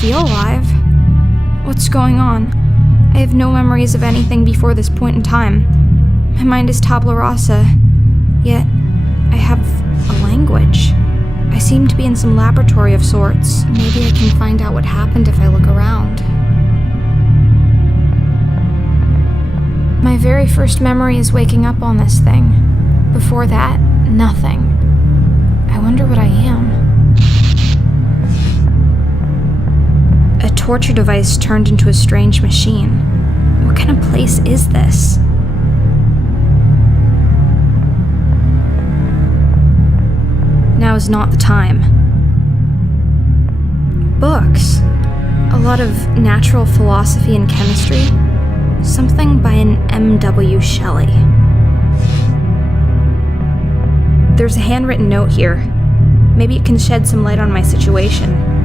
Feel alive? What's going on? I have no memories of anything before this point in time. My mind is tabula rasa, yet I have a language. I seem to be in some laboratory of sorts. Maybe I can find out what happened if I look around. My very first memory is waking up on this thing. Before that, nothing. I wonder what I am. A torture device turned into a strange machine. What kind of place is this? Now is not the time. Books. A lot of natural philosophy and chemistry. Something by an M.W. Shelley. There's a handwritten note here. Maybe it can shed some light on my situation.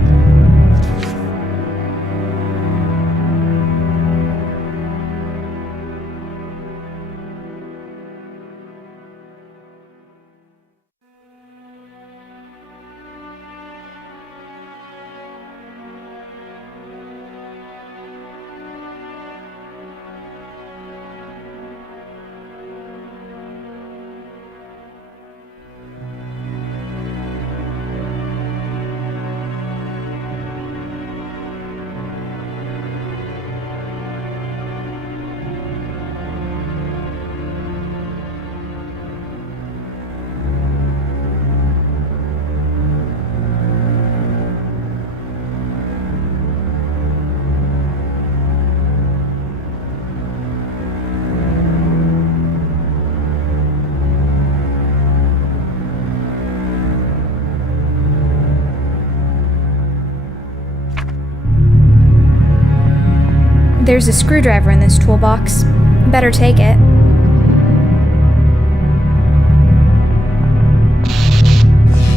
There's a screwdriver in this toolbox. Better take it.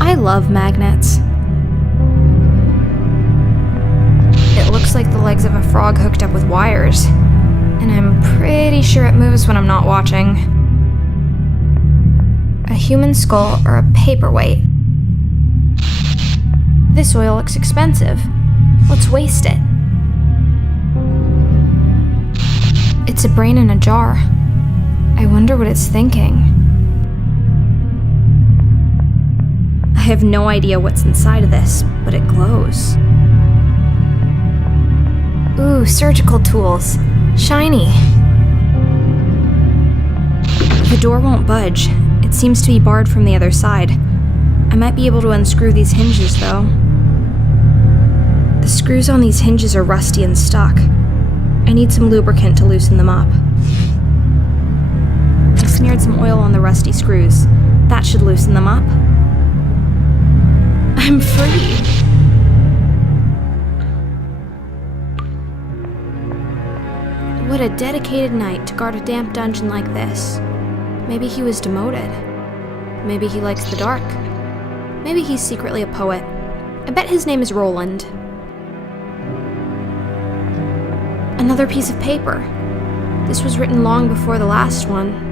I love magnets. It looks like the legs of a frog hooked up with wires. And I'm pretty sure it moves when I'm not watching. A human skull or a paperweight. This oil looks expensive. Let's waste it. It's a brain in a jar. I wonder what it's thinking. I have no idea what's inside of this, but it glows. Ooh, surgical tools. Shiny. The door won't budge. It seems to be barred from the other side. I might be able to unscrew these hinges, though. The screws on these hinges are rusty and stuck. I need some lubricant to loosen them up. I smeared some oil on the rusty screws. That should loosen them up. I'm free! What a dedicated knight to guard a damp dungeon like this. Maybe he was demoted. Maybe he likes the dark. Maybe he's secretly a poet. I bet his name is Roland. Another piece of paper. This was written long before the last one.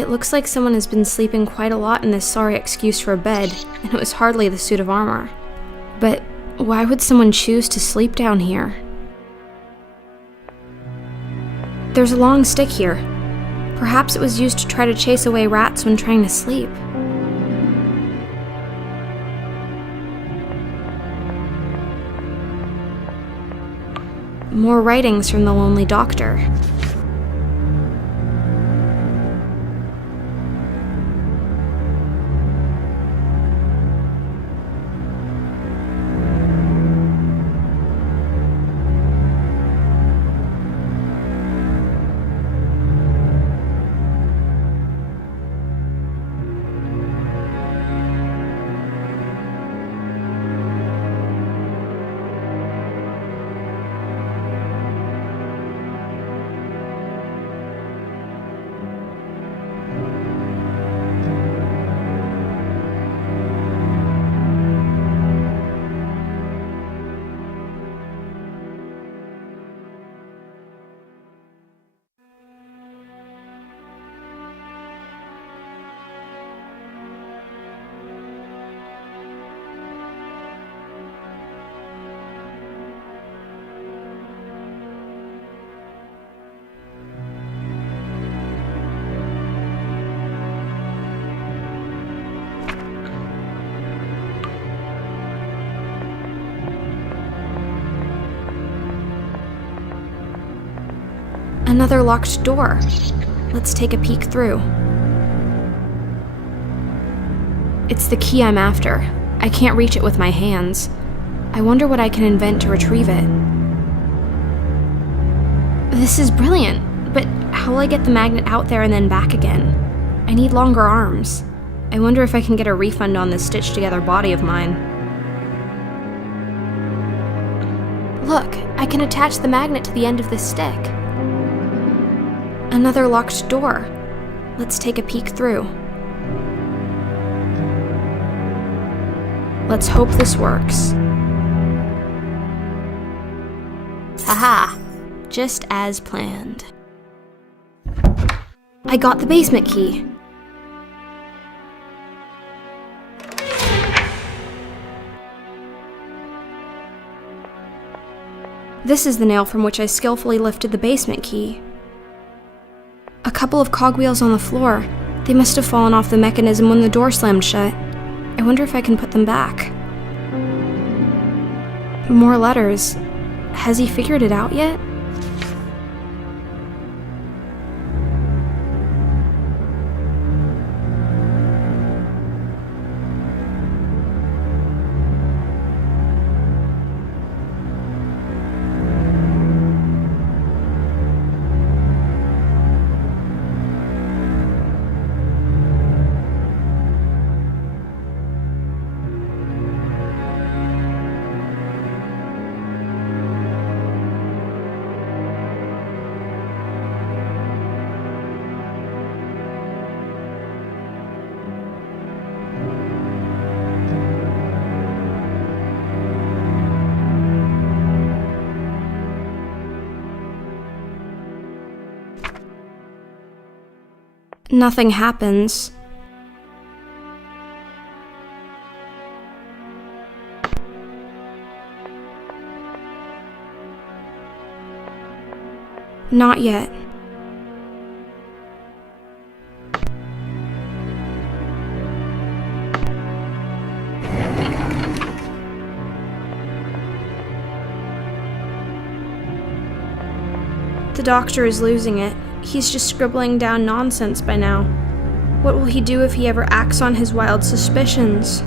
It looks like someone has been sleeping quite a lot in this sorry excuse for a bed, and it was hardly the suit of armor. But why would someone choose to sleep down here? There's a long stick here. Perhaps it was used to try to chase away rats when trying to sleep. More writings from the lonely doctor. Another locked door. Let's take a peek through. It's the key I'm after. I can't reach it with my hands. I wonder what I can invent to retrieve it. This is brilliant, but how will I get the magnet out there and then back again? I need longer arms. I wonder if I can get a refund on this stitched together body of mine. Look, I can attach the magnet to the end of this stick. Another locked door. Let's take a peek through. Let's hope this works. Haha, just as planned. I got the basement key. This is the nail from which I skillfully lifted the basement key. A couple of cogwheels on the floor. They must have fallen off the mechanism when the door slammed shut. I wonder if I can put them back. More letters. Has he figured it out yet? Nothing happens. Not yet. The doctor is losing it. He's just scribbling down nonsense by now. What will he do if he ever acts on his wild suspicions?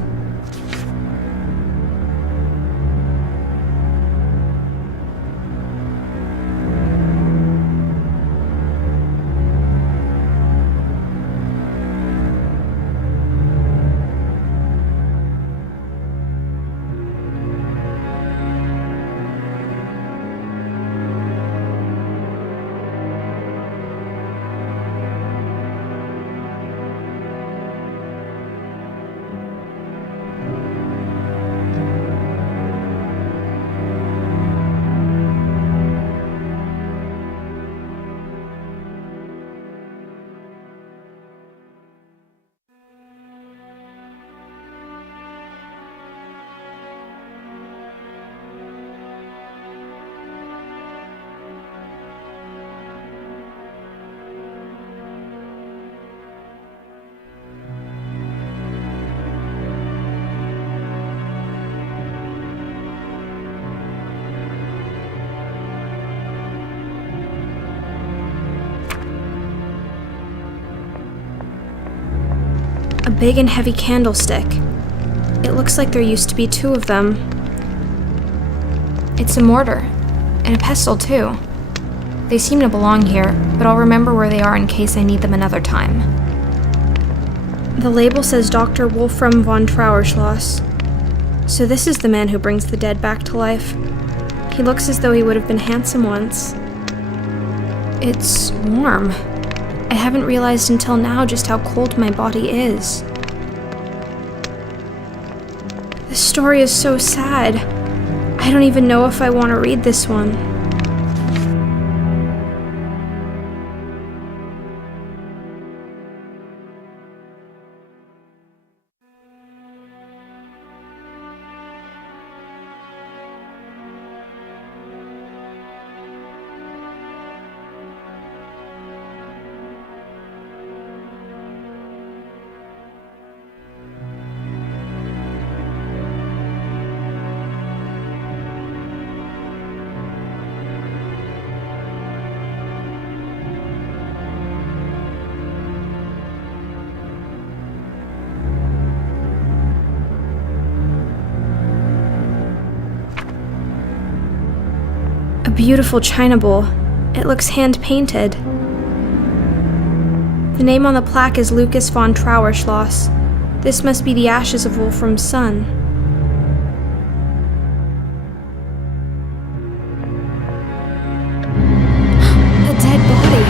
big and heavy candlestick. It looks like there used to be 2 of them. It's a mortar, and a pestle too. They seem to belong here, but I'll remember where they are in case I need them another time. The label says Dr. Wolfram von Trauerschloss. So this is the man who brings the dead back to life. He looks as though he would have been handsome once. It's warm. I haven't realized until now just how cold my body is. This story is so sad. I don't even know if I want to read this one. A beautiful china bowl. It looks hand-painted. The name on the plaque is Lucas von Trauerschloss. This must be the ashes of Wolfram's son. A dead body.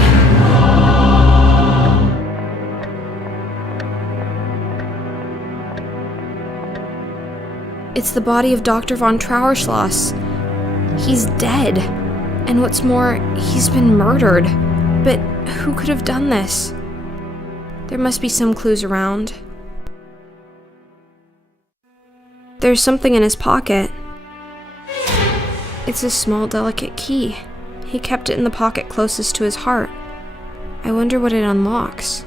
It's the body of Dr. von Trauerschloss. He's dead. And what's more, he's been murdered. But who could have done this? There must be some clues around. There's something in his pocket. It's a small, delicate key. He kept it in the pocket closest to his heart. I wonder what it unlocks.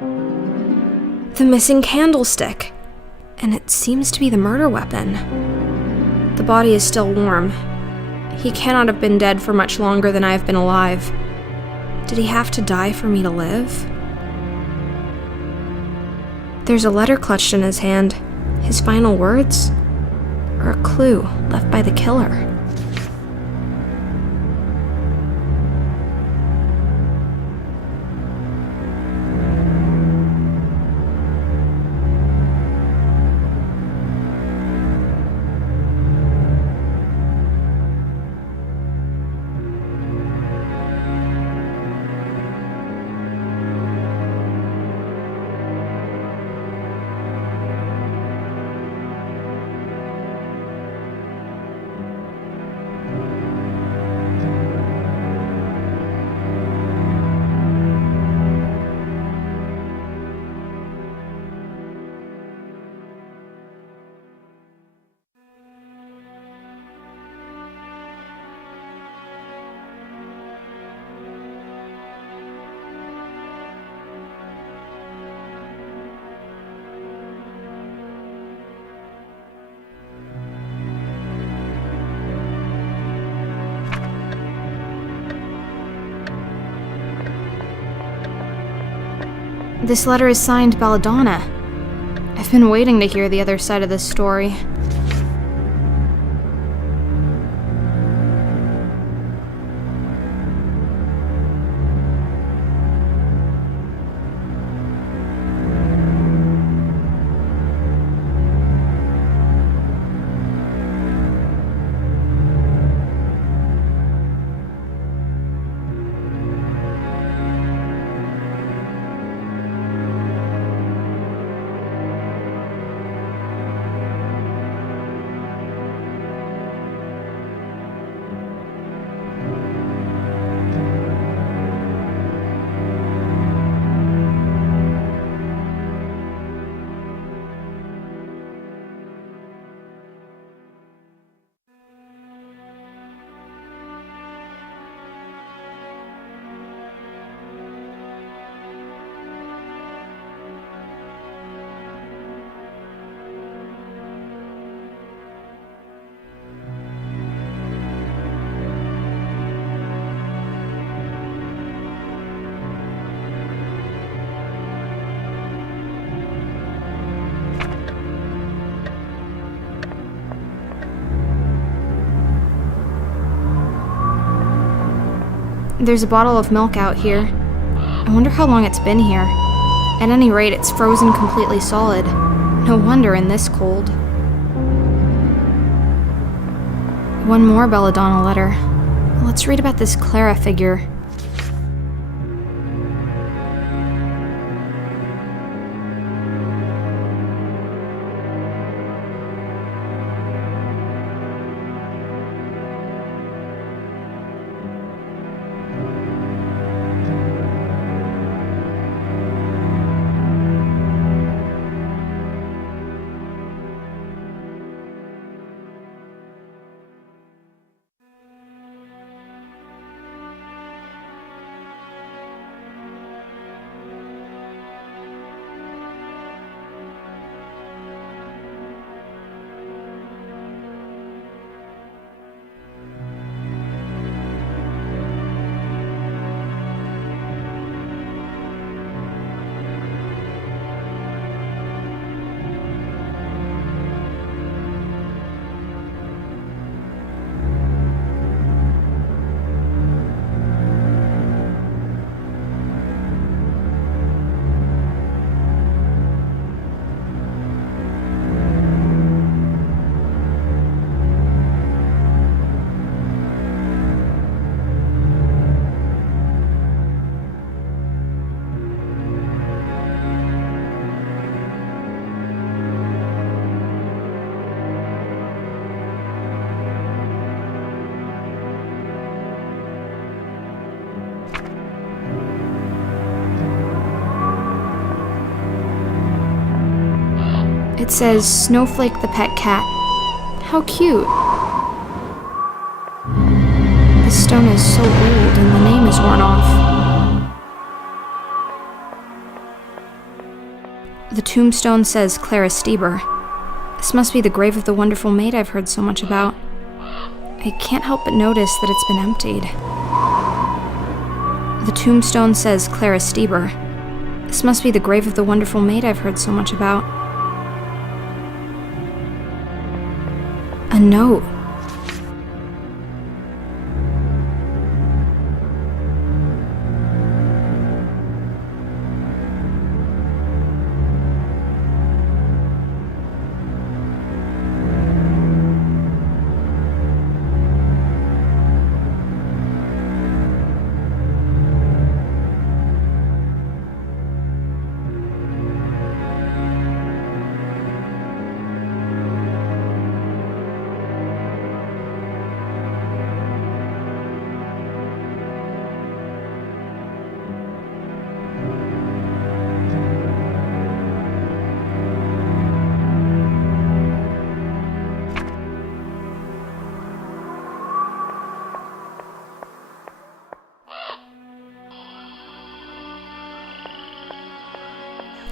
The missing candlestick! And it seems to be the murder weapon. The body is still warm. He cannot have been dead for much longer than I have been alive. Did he have to die for me to live? There's a letter clutched in his hand. His final words? Or a clue left by the killer? This letter is signed Belladonna. I've been waiting to hear the other side of this story. There's a bottle of milk out here. I wonder how long it's been here. At any rate, it's frozen completely solid. No wonder in this cold. One more Belladonna letter. Let's read about this Clara figure. It says, Snowflake the pet cat. How cute. This stone is so old and the name is worn off. The tombstone says Clara Stieber. This must be the grave of the wonderful maid I've heard so much about. I can't help but notice that it's been emptied. The tombstone says Clara Stieber. This must be the grave of the wonderful maid I've heard so much about. A note.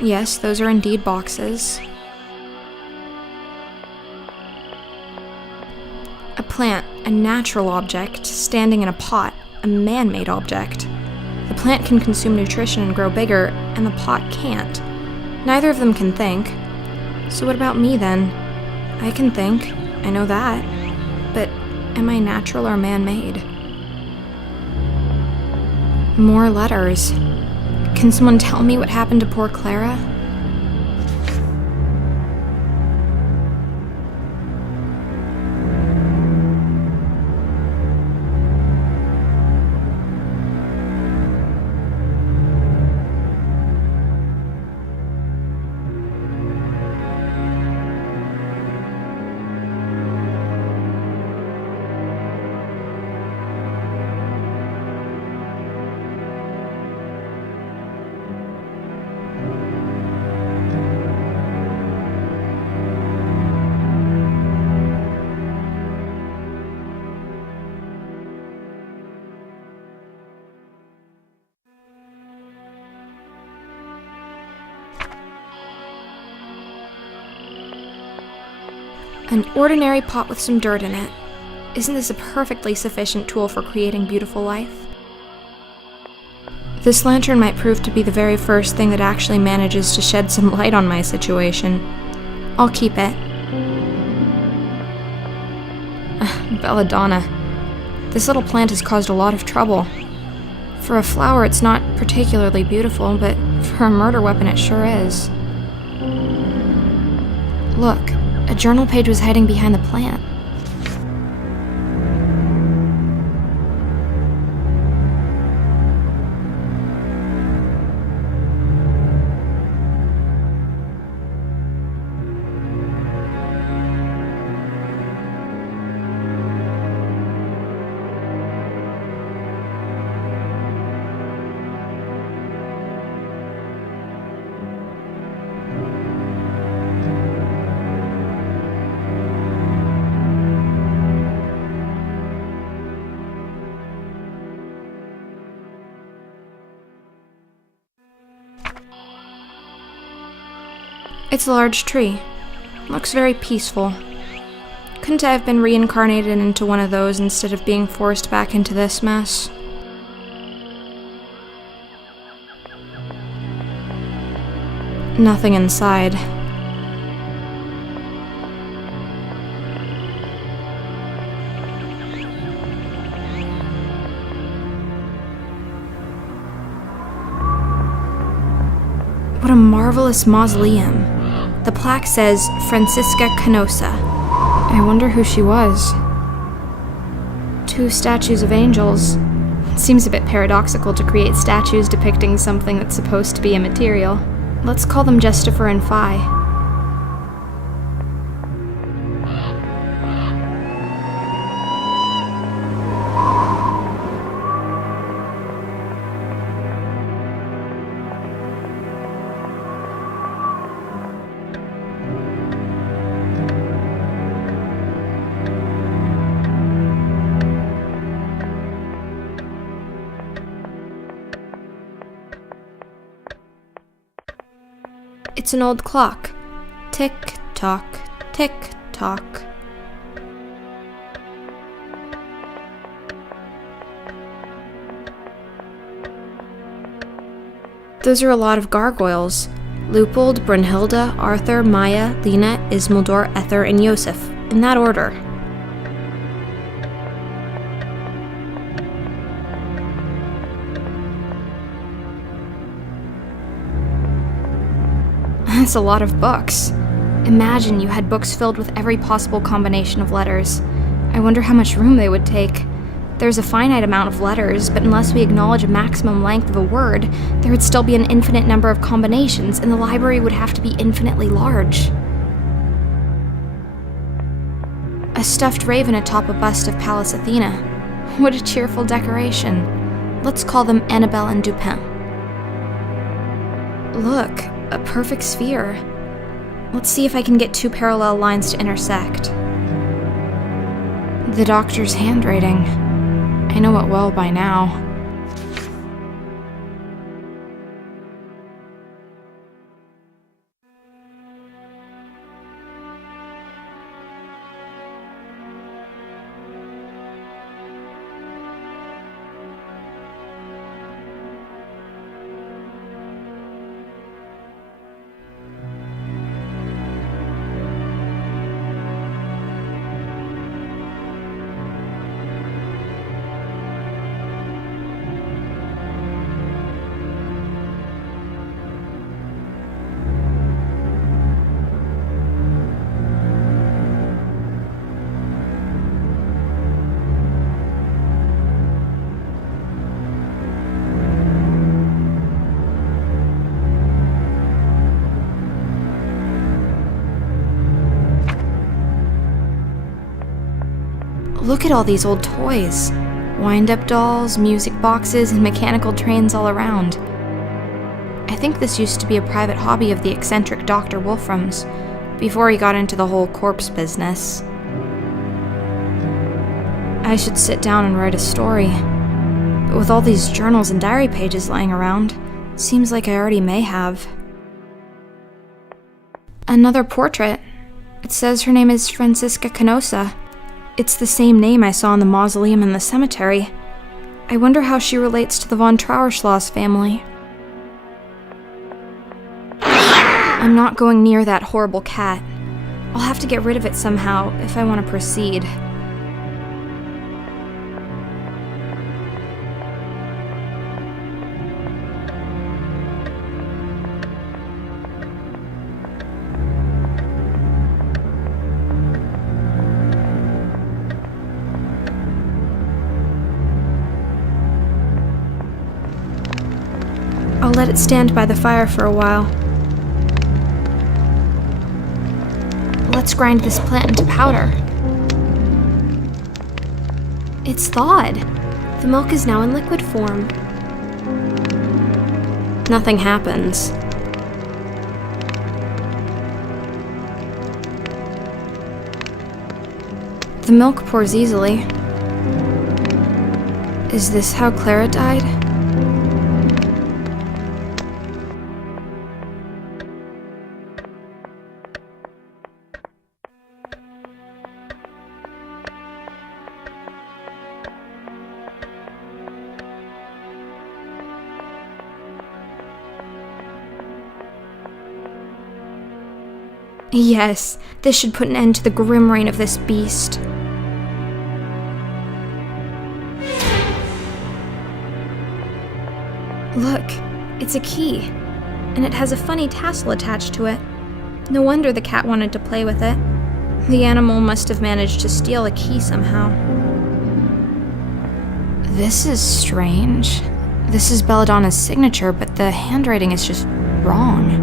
Yes, those are indeed boxes. A plant, a natural object, standing in a pot, a man-made object. The plant can consume nutrition and grow bigger, and the pot can't. Neither of them can think. So what about me then? I can think, I know that. But am I natural or man-made? More letters. Can someone tell me what happened to poor Clara? An ordinary pot with some dirt in it. Isn't this a perfectly sufficient tool for creating beautiful life? This lantern might prove to be the very first thing that actually manages to shed some light on my situation. I'll keep it. Belladonna. This little plant has caused a lot of trouble. For a flower, it's not particularly beautiful, but for a murder weapon, it sure is. Look, a journal page was hiding behind the plant. It's a large tree. Looks very peaceful. Couldn't I have been reincarnated into one of those instead of being forced back into this mess? Nothing inside. What a marvelous mausoleum. The plaque says, Francisca Canosa. I wonder who she was. 2 statues of angels. It seems a bit paradoxical to create statues depicting something that's supposed to be immaterial. Let's call them Justifer and Phi. It's an old clock. Tick-tock, tick-tock. Those are a lot of gargoyles. Leupold, Brunhilde, Arthur, Maya, Lena, Ismildor, Ether, and Yosef. In that order. That's a lot of books. Imagine you had books filled with every possible combination of letters. I wonder how much room they would take. There's a finite amount of letters, but unless we acknowledge a maximum length of a word, there would still be an infinite number of combinations, and the library would have to be infinitely large. A stuffed raven atop a bust of Pallas Athena. What a cheerful decoration. Let's call them Annabelle and Dupin. Look. A perfect sphere. Let's see if I can get 2 parallel lines to intersect. The doctor's handwriting. I know it well by now. Look at all these old toys. Wind-up dolls, music boxes, and mechanical trains all around. I think this used to be a private hobby of the eccentric Dr. Wolfram's, before he got into the whole corpse business. I should sit down and write a story. But with all these journals and diary pages lying around, seems like I already may have. Another portrait. It says her name is Francisca Canosa. It's the same name I saw in the mausoleum in the cemetery. I wonder how she relates to the von Trauerschloss family. I'm not going near that horrible cat. I'll have to get rid of it somehow if I want to proceed. let it stand by the fire for a while. Let's grind this plant into powder. It's thawed. The milk is now in liquid form. Nothing happens. The milk pours easily. Is this how Clara died? Yes, this should put an end to the grim reign of this beast. Look, it's a key, and it has a funny tassel attached to it. No wonder the cat wanted to play with it. The animal must have managed to steal a key somehow. This is strange. This is Belladonna's signature, but the handwriting is just wrong.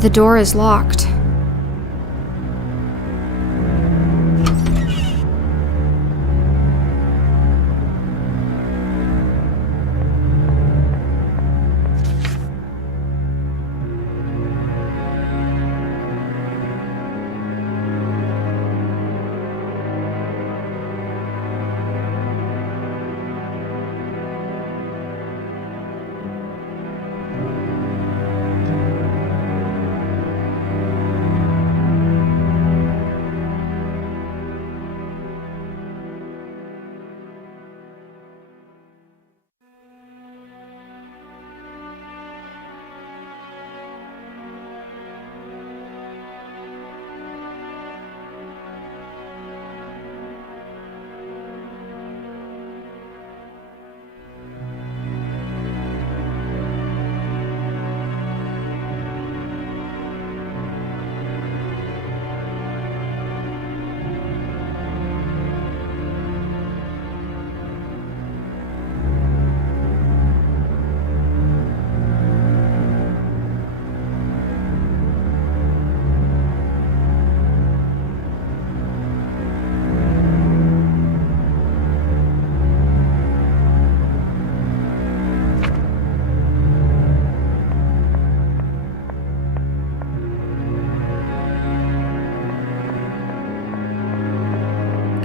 The door is locked.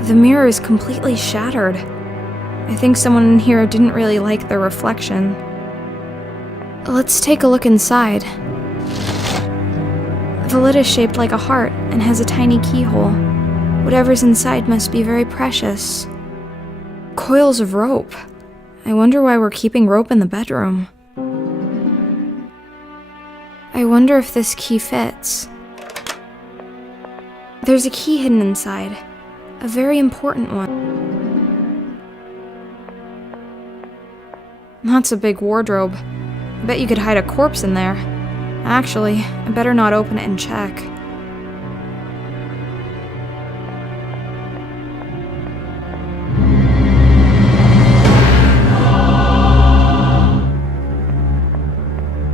The mirror is completely shattered. I think someone in here didn't really like their reflection. Let's take a look inside. The lid is shaped like a heart and has a tiny keyhole. Whatever's inside must be very precious. Coils of rope. I wonder why we're keeping rope in the bedroom. I wonder if this key fits. There's a key hidden inside. A very important one. That's a big wardrobe. I bet you could hide a corpse in there. Actually, I better not open it and check.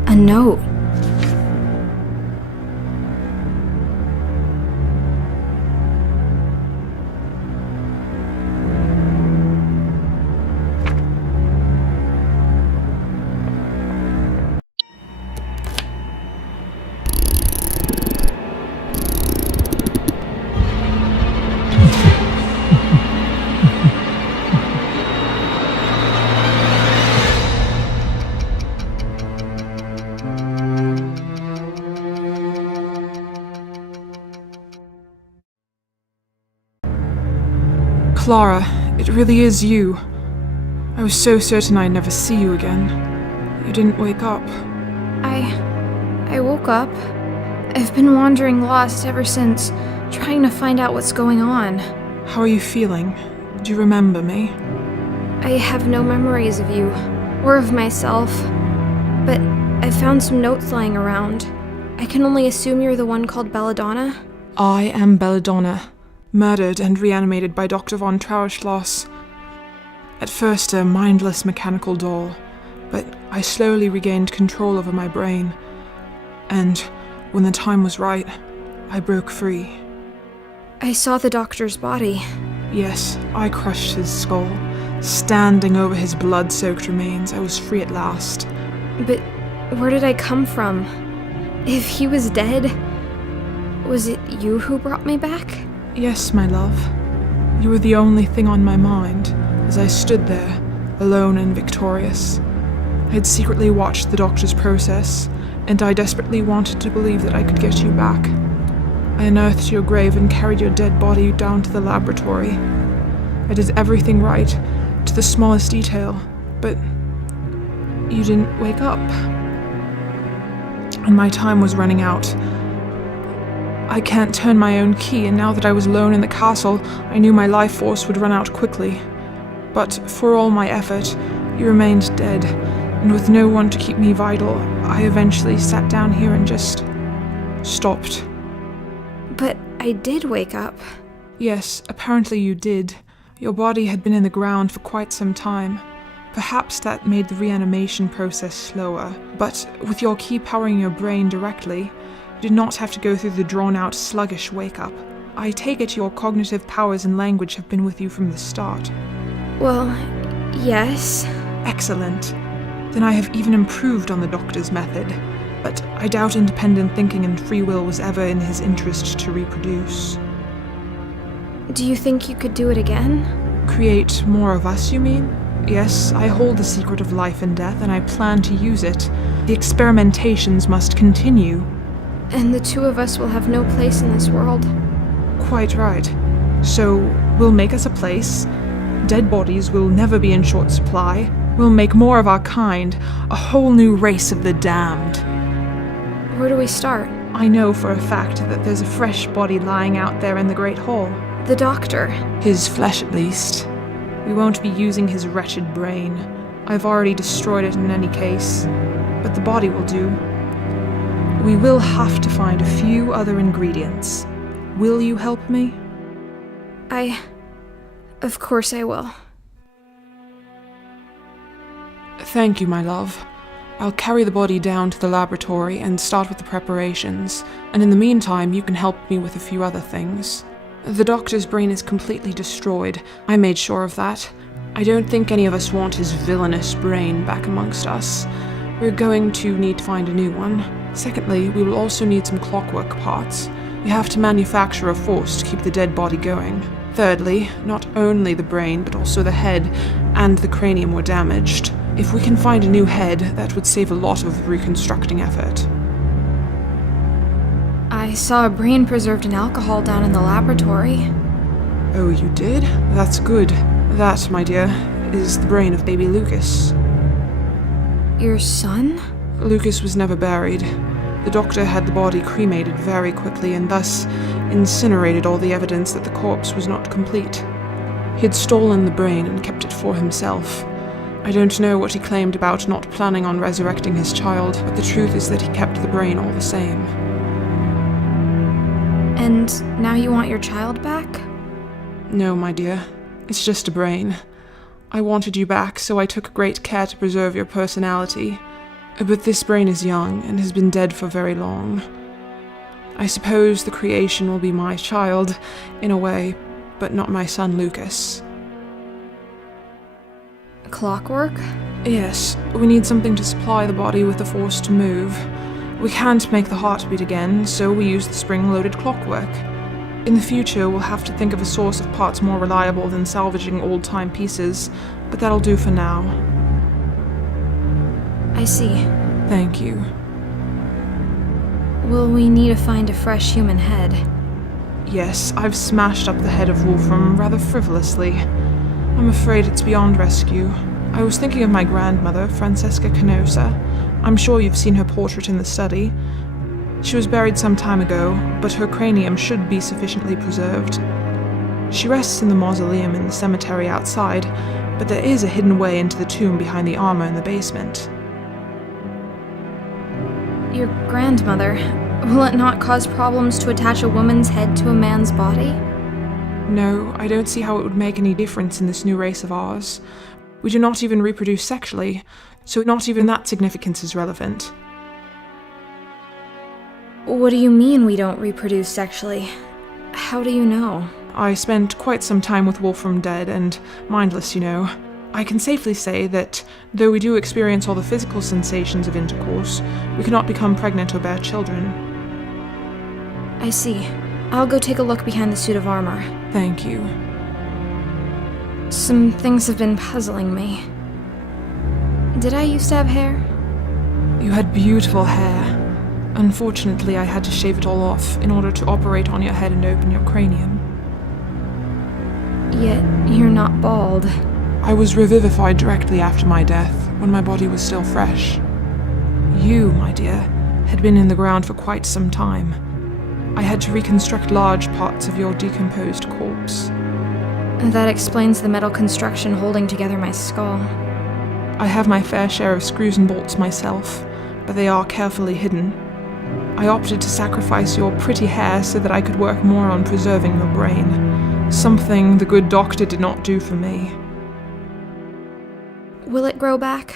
A note. Clara, it really is you. I was so certain I'd never see you again. You didn't wake up. I woke up. I've been wandering lost ever since, trying to find out what's going on. How are you feeling? Do you remember me? I have no memories of you, or of myself, but I found some notes lying around. I can only assume you're the one called Belladonna? I am Belladonna, murdered and reanimated by Dr. von Trauerschloss. At first a mindless mechanical doll, but I slowly regained control over my brain, and when the time was right, I broke free. I saw the doctor's body. Yes, I crushed his skull. Standing over his blood-soaked remains, I was free at last. But where did I come from? If he was dead, was it you who brought me back? Yes, my love. You were the only thing on my mind as I stood there, alone and victorious. I had secretly watched the doctor's process, and I desperately wanted to believe that I could get you back. I unearthed your grave and carried your dead body down to the laboratory. I did everything right, to the smallest detail, but you didn't wake up. And my time was running out. I can't turn my own key, and now that I was alone in the castle, I knew my life force would run out quickly. But for all my effort, you remained dead, and with no one to keep me vital, I eventually sat down here and just stopped. But I did wake up. Yes, apparently you did. Your body had been in the ground for quite some time. Perhaps that made the reanimation process slower, but with your key powering your brain directly, you did not have to go through the drawn-out, sluggish wake-up. I take it your cognitive powers and language have been with you from the start. Well, yes. Excellent. Then I have even improved on the doctor's method, but I doubt independent thinking and free will was ever in his interest to reproduce. Do you think you could do it again? Create more of us, you mean? Yes, I hold the secret of life and death, and I plan to use it. The experimentations must continue. And the two of us will have no place in this world. Quite right. So, we'll make us a place. Dead bodies will never be in short supply. We'll make more of our kind, a whole new race of the damned. Where do we start? I know for a fact that there's a fresh body lying out there in the Great Hall. The doctor. His flesh, at least. We won't be using his wretched brain. I've already destroyed it in any case. But the body will do. We will have to find a few other ingredients. Will you help me? Of course I will. Thank you, my love. I'll carry the body down to the laboratory and start with the preparations, and in the meantime you can help me with a few other things. The doctor's brain is completely destroyed. I made sure of that. I don't think any of us want his villainous brain back amongst us. We're going to need to find a new one. Secondly, we will also need some clockwork parts. We have to manufacture a force to keep the dead body going. Thirdly, not only the brain, but also the head and the cranium were damaged. If we can find a new head, that would save a lot of reconstructing effort. I saw a brain preserved in alcohol down in the laboratory. Oh, you did? That's good. That, my dear, is the brain of baby Lucas. Your son? Lucas was never buried. The doctor had the body cremated very quickly and thus incinerated all the evidence that the corpse was not complete. He had stolen the brain and kept it for himself. I don't know what he claimed about not planning on resurrecting his child, but the truth is that he kept the brain all the same. And now you want your child back? No, my dear. It's just a brain. I wanted you back, so I took great care to preserve your personality. But this brain is young and has been dead for very long. I suppose the creation will be my child, in a way, but not my son Lucas. Clockwork? Yes, we need something to supply the body with the force to move. We can't make the heart beat again, so we use the spring-loaded clockwork. In the future, we'll have to think of a source of parts more reliable than salvaging old-time pieces, but that'll do for now. I see. Thank you. Will we need to find a fresh human head? Yes, I've smashed up the head of Wolfram rather frivolously. I'm afraid it's beyond rescue. I was thinking of my grandmother, Francesca Canosa. I'm sure you've seen her portrait in the study. She was buried some time ago, but her cranium should be sufficiently preserved. She rests in the mausoleum in the cemetery outside, but there is a hidden way into the tomb behind the armor in the basement. Your grandmother. Will it not cause problems to attach a woman's head to a man's body? No, I don't see how it would make any difference in this new race of ours. We do not even reproduce sexually, so not even that significance is relevant. What do you mean we don't reproduce sexually? How do you know? I spent quite some time with Wolfram dead and mindless, you know. I can safely say that, though we do experience all the physical sensations of intercourse, we cannot become pregnant or bear children. I see. I'll go take a look behind the suit of armor. Thank you. Some things have been puzzling me. Did I used to have hair? You had beautiful hair. Unfortunately, I had to shave it all off in order to operate on your head and open your cranium. Yet, you're not bald. I was revivified directly after my death, when my body was still fresh. You, my dear, had been in the ground for quite some time. I had to reconstruct large parts of your decomposed corpse. That explains the metal construction holding together my skull. I have my fair share of screws and bolts myself, but they are carefully hidden. I opted to sacrifice your pretty hair so that I could work more on preserving your brain, something the good doctor did not do for me. Will it grow back?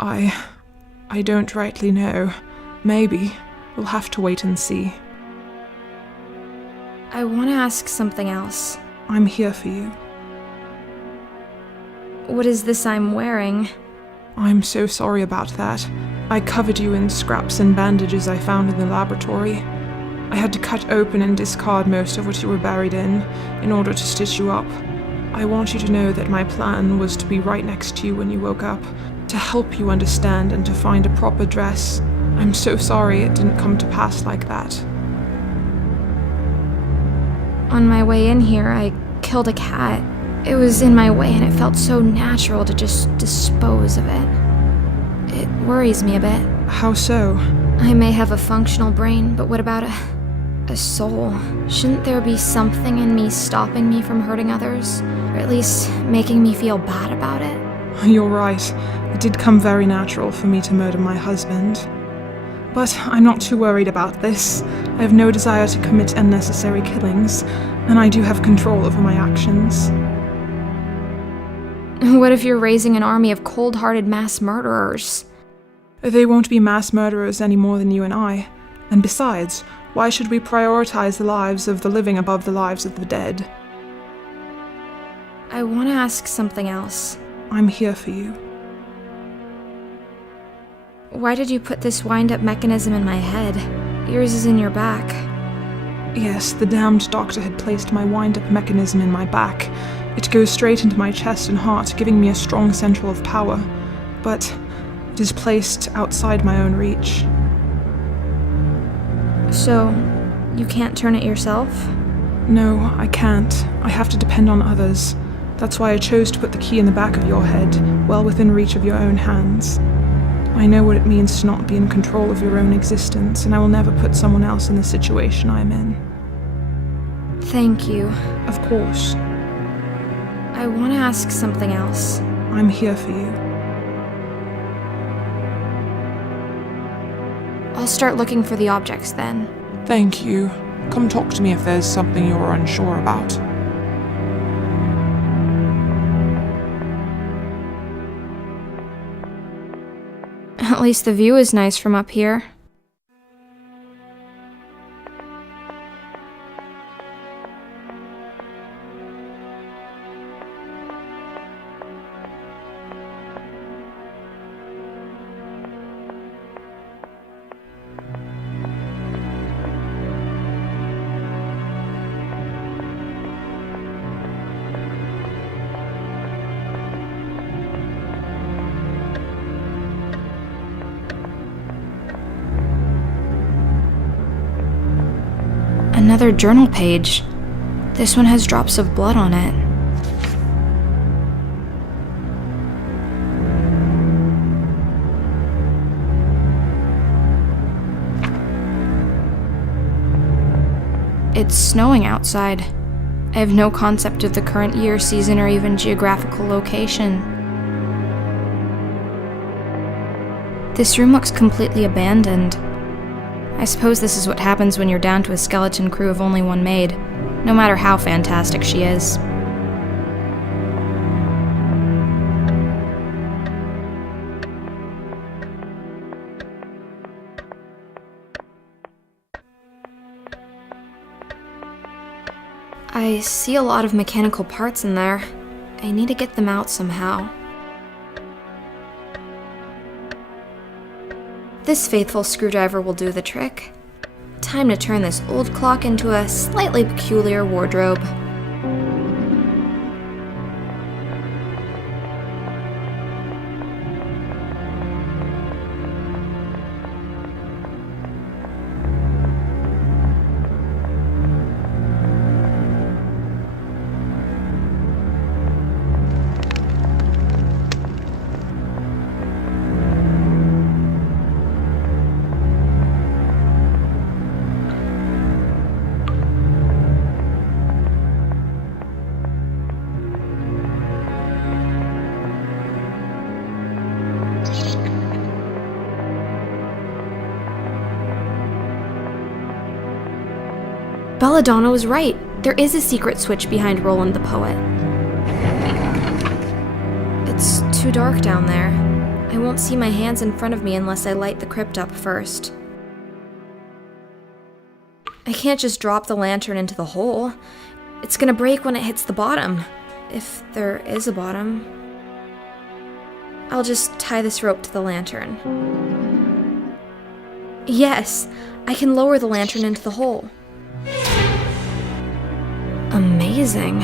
I don't rightly know. Maybe. We'll have to wait and see. I want to ask something else. I'm here for you. What is this I'm wearing? I'm so sorry about that. I covered you in scraps and bandages I found in the laboratory. I had to cut open and discard most of what you were buried in order to stitch you up. I want you to know that my plan was to be right next to you when you woke up, to help you understand and to find a proper dress. I'm so sorry it didn't come to pass like that. On my way in here, I killed a cat. It was in my way and it felt so natural to just dispose of it. It worries me a bit. How so? I may have a functional brain, but what about a soul? Shouldn't there be something in me stopping me from hurting others? Or at least making me feel bad about it? You're right. It did come very natural for me to murder my husband. But I'm not too worried about this. I have no desire to commit unnecessary killings, and I do have control over my actions. What if you're raising an army of cold-hearted mass murderers? They won't be mass murderers any more than you and I. And besides, why should we prioritize the lives of the living above the lives of the dead? I want to ask something else. I'm here for you. Why did you put this wind-up mechanism in my head? Yours is in your back. Yes, the damned doctor had placed my wind-up mechanism in my back. It goes straight into my chest and heart, giving me a strong central of power. But it is placed outside my own reach. So, you can't turn it yourself? No, I can't. I have to depend on others. That's why I chose to put the key in the back of your head, well within reach of your own hands. I know what it means to not be in control of your own existence, and I will never put someone else in the situation I am in. Thank you. Of course. I want to ask something else. I'm here for you. I'll start looking for the objects then. Thank you. Come talk to me if there's something you're unsure about. At least the view is nice from up here. another journal page. This one has drops of blood on it. It's snowing outside. I have no concept of the current year, season, or even geographical location. This room looks completely abandoned. I suppose this is what happens when you're down to a skeleton crew of only one maid, no matter how fantastic she is. I see a lot of mechanical parts in there. I need to get them out somehow. This faithful screwdriver will do the trick. Time to turn this old clock into a slightly peculiar wardrobe. Belladonna was right. There is a secret switch behind Roland the Poet. It's too dark down there. I won't see my hands in front of me unless I light the crypt up first. I can't just drop the lantern into the hole. It's gonna break when it hits the bottom. If there is a bottom. I'll just tie this rope to the lantern. Yes, I can lower the lantern into the hole. Amazing.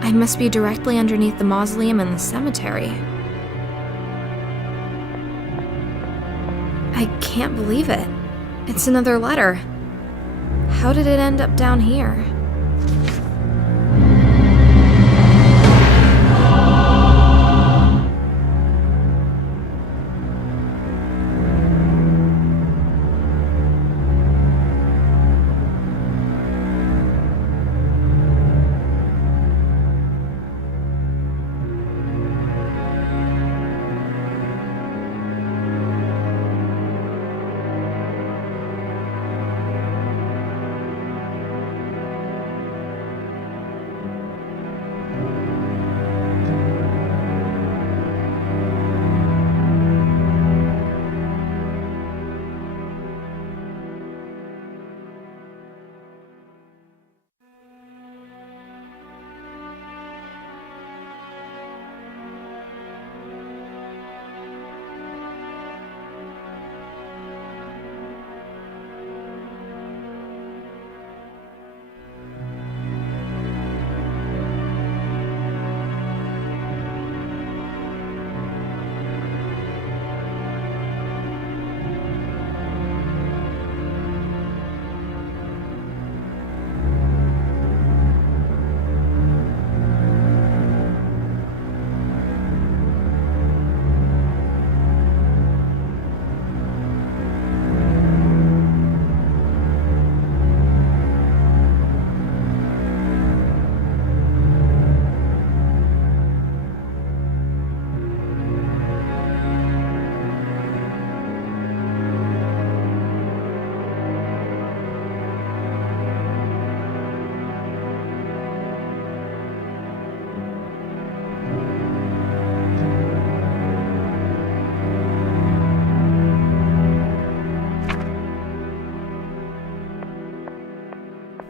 I must be directly underneath the mausoleum in the cemetery. I can't believe it. It's another letter. How did it end up down here?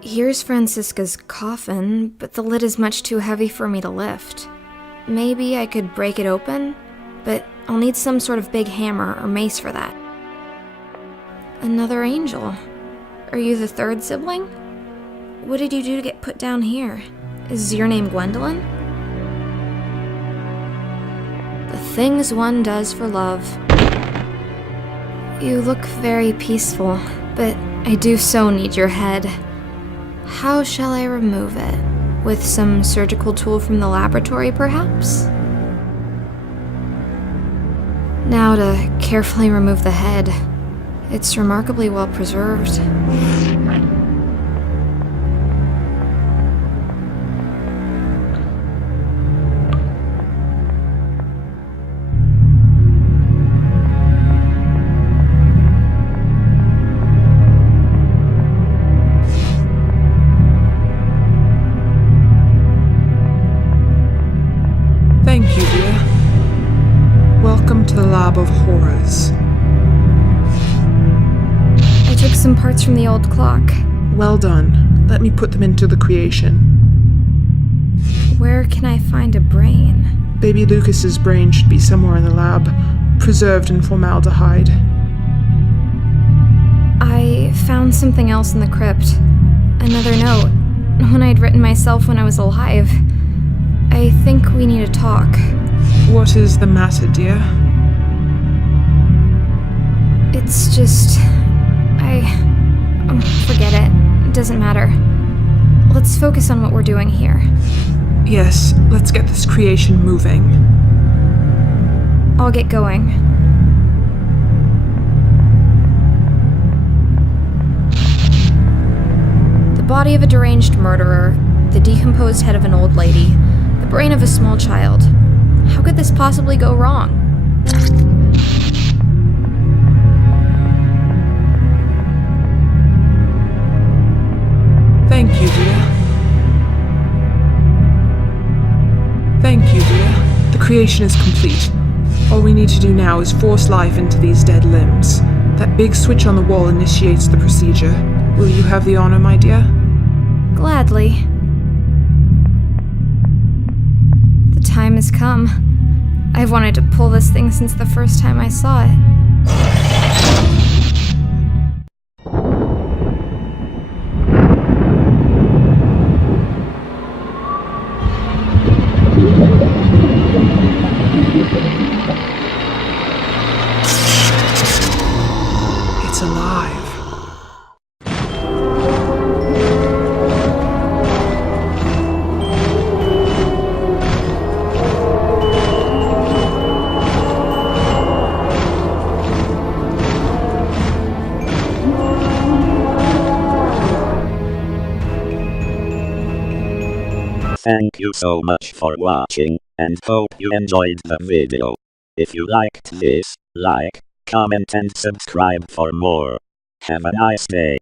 Here's Francisca's coffin, but the lid is much too heavy for me to lift. Maybe I could break it open, but I'll need some sort of big hammer or mace for that. Another angel. Are you the third sibling? What did you do to get put down here? Is your name Gwendolyn? The things one does for love. You look very peaceful, but I do so need your head. How shall I remove it? With some surgical tool from the laboratory, perhaps? Now to carefully remove the head. It's remarkably well preserved. Thank you, dear. Welcome to the Lab of Horrors. I took some parts from the old clock. Well done. Let me put them into the creation. Where can I find a brain? Baby Lucas's brain should be somewhere in the lab, preserved in formaldehyde. I found something else in the crypt. Another note. One I'd written myself when I was alive. I think we need to talk. What is the matter, dear? It's just... forget it. It doesn't matter. Let's focus on what we're doing here. Yes, let's get this creation moving. I'll get going. The body of a deranged murderer, the decomposed head of an old lady, the brain of a small child. How could this possibly go wrong? Thank you, dear. Thank you, dear. The creation is complete. All we need to do now is force life into these dead limbs. That big switch on the wall initiates the procedure. Will you have the honor, my dear? Gladly. The time has come. I've wanted to pull this thing since the first time I saw it. It's alive. Thank you so much for watching, and hope you enjoyed the video. If you liked this, like, comment and subscribe for more. Have a nice day.